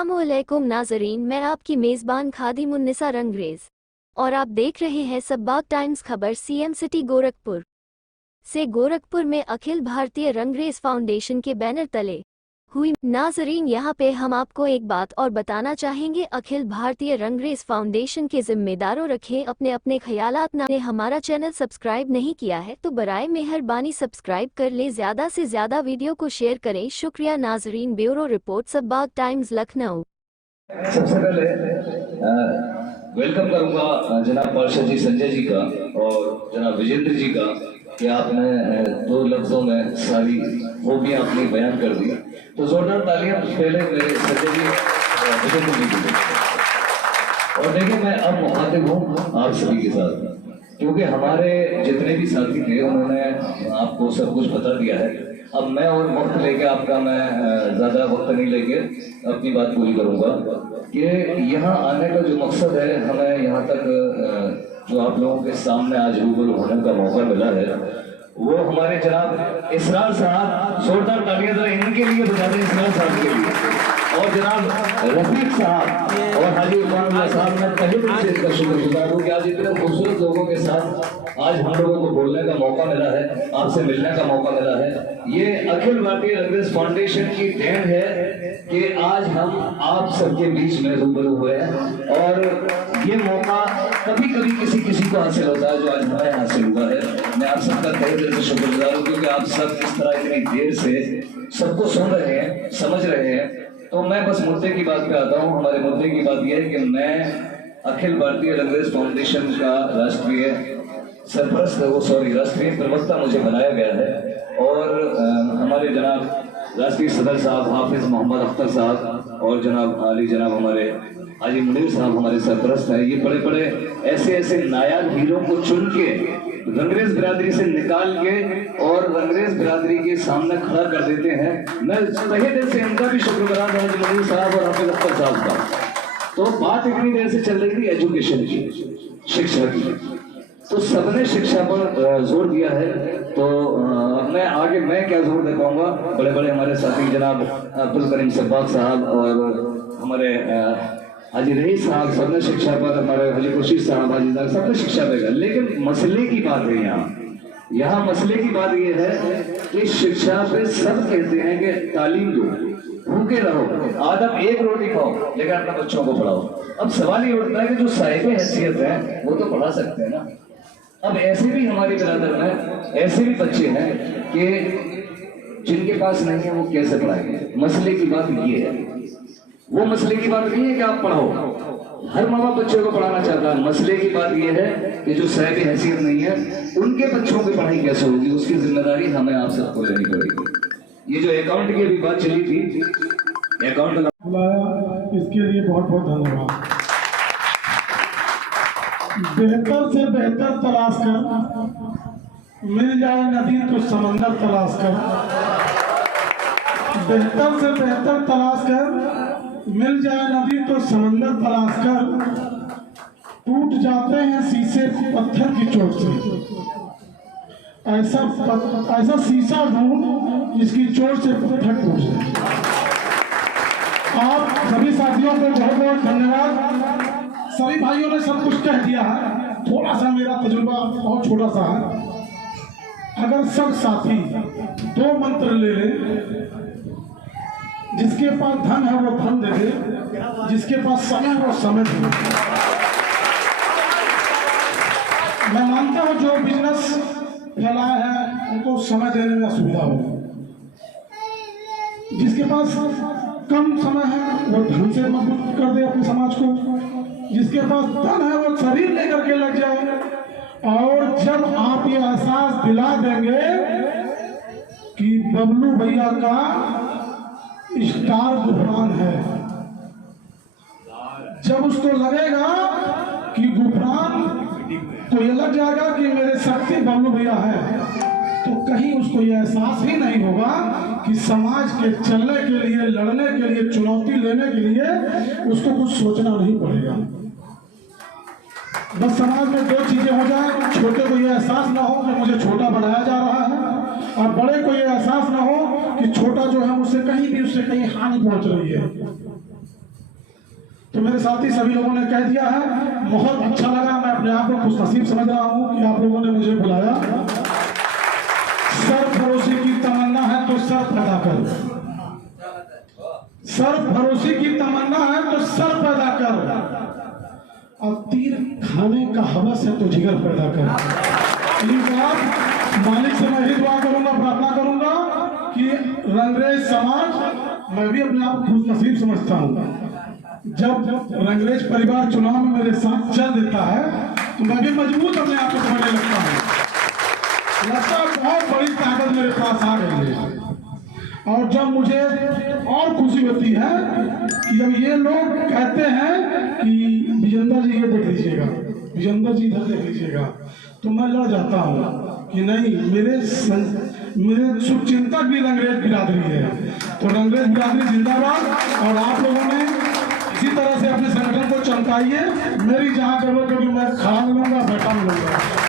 अस्सलामुअलैकुम नाजरीन, मैं आपकी मेज़बान खादिम उन्निसा रंगरेज और आप देख रहे हैं सबबाग टाइम्स खबर। सीएम सिटी गोरखपुर से गोरखपुर में अखिल भारतीय रंगरेज फाउंडेशन के बैनर तले हुई। नाजरीन, यहाँ पे हम आपको एक बात और बताना चाहेंगे, अखिल भारतीय रंगरेज फाउंडेशन के जिम्मेदारों रखें अपने अपने ख्यालात। ने हमारा चैनल सब्सक्राइब नहीं किया है तो बराए मेहरबानी सब्सक्राइब कर ले, ज्यादा से ज्यादा वीडियो को शेयर करें। शुक्रिया नाजरीन। ब्यूरो रिपोर्ट, सबबाग टाइम्स, लखनऊ। सबसे पहले वेलकम करूंगा जनाब पार्षद जी संजय जी का और जनाब विजेंद्र जी का कि आपने दो लफ्जों में सारी खूबियां अपनी बयान कर दी, तो जोरदार तालियां पहले मेरे संजय जी विजेंद्र जी की। और देखिए, मैं अब मुखातिब हूँ आप सभी के साथ, क्योंकि हमारे जितने भी साथी थे उन्होंने आपको सब कुछ बता दिया है। अब मैं और वक्त लेके आपका मैं ज़्यादा वक्त नहीं लेके अपनी बात पूरी करूँगा कि यहाँ आने का जो मकसद है, हमें यहाँ तक जो आप लोगों के सामने आज रूबरू होने का मौका मिला है, वो हमारे जनाब इसरार साहब, जोरदार तालियां जरा इनके लिए बजा दें, इसरार साहब के लिए, और जनाब रफीक साहब और हाजी उस्मान साहब। मैं तहे दिल से इसका शुक्रगुजार हूँ कि आज इतने खूबसूरत लोगों के साथ आज हम लोगों को बोलने का मौका मिला है, आपसे मिलने का मौका मिला है। ये अखिल भारतीय रंगरेज फाउंडेशन की देन है कि आज हम आप सबके बीच में रूबरू हुए हैं, और ये मौका कभी कभी किसी को हासिल होता है जो आज हमें हासिल हुआ है। मैं आप सबका तहे दिल से शुक्रगुजार हूँ, क्योंकि आप सब इस तरह इतनी देर से सबको सुन रहे हैं, समझ रहे हैं। तो मैं बस मुद्दे की बात पे आता हूँ। हमारे मुद्दे की बात यह है कि मैं अखिल भारतीय रंगरेज फाउंडेशन का राष्ट्रीय राष्ट्रीय प्रवक्ता मुझे बनाया गया है, और हमारे जनाब राष्ट्रीय सदर साहब हाफिज मोहम्मद अख्तर साहब और जनाब हमारे हाजी मुनीर साहब हमारे सरपरस्त हैं। ये बड़े बड़े ऐसे नायाब हीरों को चुन के रंगरेज बिरादरी से निकाल के और रंगरेज बिरादरी के सामने खड़ा कर देते हैं। मैं तहे दिल से इनका भी शुक्रगुजार हूं, मुनीर साहब और हाफिज अख्तर साहब का। तो बात इतनी देर से चल रही थी एजुकेशन की, शिक्षा की, तो सबने शिक्षा पर जोर दिया है। तो मैं आगे मैं क्या जोर दे पाऊंगा, बड़े बड़े हमारे साथी जनाब अब्दुल करीम सबबाग साहब और हमारे हाजी रईस साहब, सबने शिक्षा पर, हमारे हाजी खुर्शीद साहब, हाजी दार, सबने शिक्षा पे गए। लेकिन मसले की बात है, यहाँ मसले की बात यह है कि शिक्षा पे सब कहते हैं कि तालीम दो, भूखे रहो, आदम एक रोटी खाओ, लेकिन अपने बच्चों को पढ़ाओ। अब सवाल ये उठता है कि जो साहिब हैसियत है वो तो पढ़ा सकते हैं ना। अब ऐसे भी हमारी बिरादर में ऐसे भी बच्चे हैं कि जिनके पास नहीं है, वो कैसे पढ़ाएंगे। मसले की बात ये है, वो मसले की बात नहीं है कि आप पढ़ाओ, हर माँ बाप बच्चों को पढ़ाना चाहता है। मसले की बात ये है कि जो साहिब हैसियत नहीं है, उनके बच्चों की पढ़ाई कैसे होगी, उसकी जिम्मेदारी हमें आप सबको लेनी पड़ेगी। ये जो अकाउंट की अभी बात चली थी, अकाउंट बुलाया, इसके लिए बहुत बहुत धन्यवाद। बेहतर से बेहतर तलाश कर, मिल जाए नदी तो समंदर तलाश कर। बेहतर से बेहतर तलाश कर, मिल जाए नदी तो समंदर तलाश कर। टूट जाते हैं शीशे पत्थर की चोट से, ऐसा शीशा ढूंढ जिसकी चोट से पत्थर टूट जाए। आप सभी साथियों को बहुत बहुत धन्यवाद। सभी भाइयों ने सब कुछ कह दिया है। थोड़ा सा मेरा तजुर्बा बहुत छोटा सा है। अगर सब साथी दो मंत्र ले ले, जिसके पास धन है वो धन दे दे, जिसके पास समय है वो समय दे दे। मैं मानता हूं जो बिजनेस फैलाया है उनको समय देने में असुविधा होगी। जिसके पास कम समय है वो धन से मजबूत कर दे अपने समाज को, जिसके पास धन है वो शरीर लेकर के लग जाए। और जब आप ये एहसास दिला देंगे कि बबलू भैया का स्टार गुफरान है, जब उसको लगेगा कि गुफरान, तो ये लग जाएगा कि मेरे शक्ति बबलू भैया है, तो कहीं उसको ये एहसास ही नहीं होगा कि समाज के चलने के लिए, लड़ने के लिए, चुनौती लेने के लिए उसको कुछ सोचना नहीं पड़ेगा। बस समाज में दो चीजें हो जाए, छोटे को ये एहसास ना हो कि मुझे छोटा बनाया जा रहा है, और बड़े को ये एहसास ना हो कि छोटा जो है मुझसे कहीं भी, उससे कहीं हानि पहुंच रही है। तो मेरे साथी सभी लोगों ने कह दिया है, बहुत अच्छा लगा। मैं अपने आप को खुशनसीब समझ रहा हूँ कि आप लोगों ने मुझे बुलाया। सरफरोशी की तमन्ना है तो सर पैदा कर, सरफरोशी की तमन्ना है तो सर पैदा कर, और तीर खाने का हवस है तो जिगर पैदा कर। इन बात मालिक से मैं ही दुआ करूंगा, प्रार्थना करूंगा कि रंगरेज समाज, मैं भी अपने आप को खुशनसीब समझता हूँ। जब रंगरेज परिवार चुनाव में मेरे साथ चल देता है तो मैं भी मजबूत अपने आप को समझने लगता हूँ। लगता है बहुत बड़ी ताकत मेरे पास आ गई है। और जब मुझे और खुशी होती है कि जब ये लोग कहते हैं कि विजेंद्र जी ये देख लीजिएगा, विजेंद्र जी इधर देख लीजिएगा, तो मैं लड़ जाता हूँ कि नहीं, मेरे शुभचिंतक भी रंगरेज बिरादरी है। तो रंगरेज बिरादरी जिंदाबाद। और आप लोगों ने इसी तरह से अपने संगठन को चमकाइए। मेरी जहाँ जरूरत होगी मैं खड़ा मिलूंगा, बैठा मिलूंगा।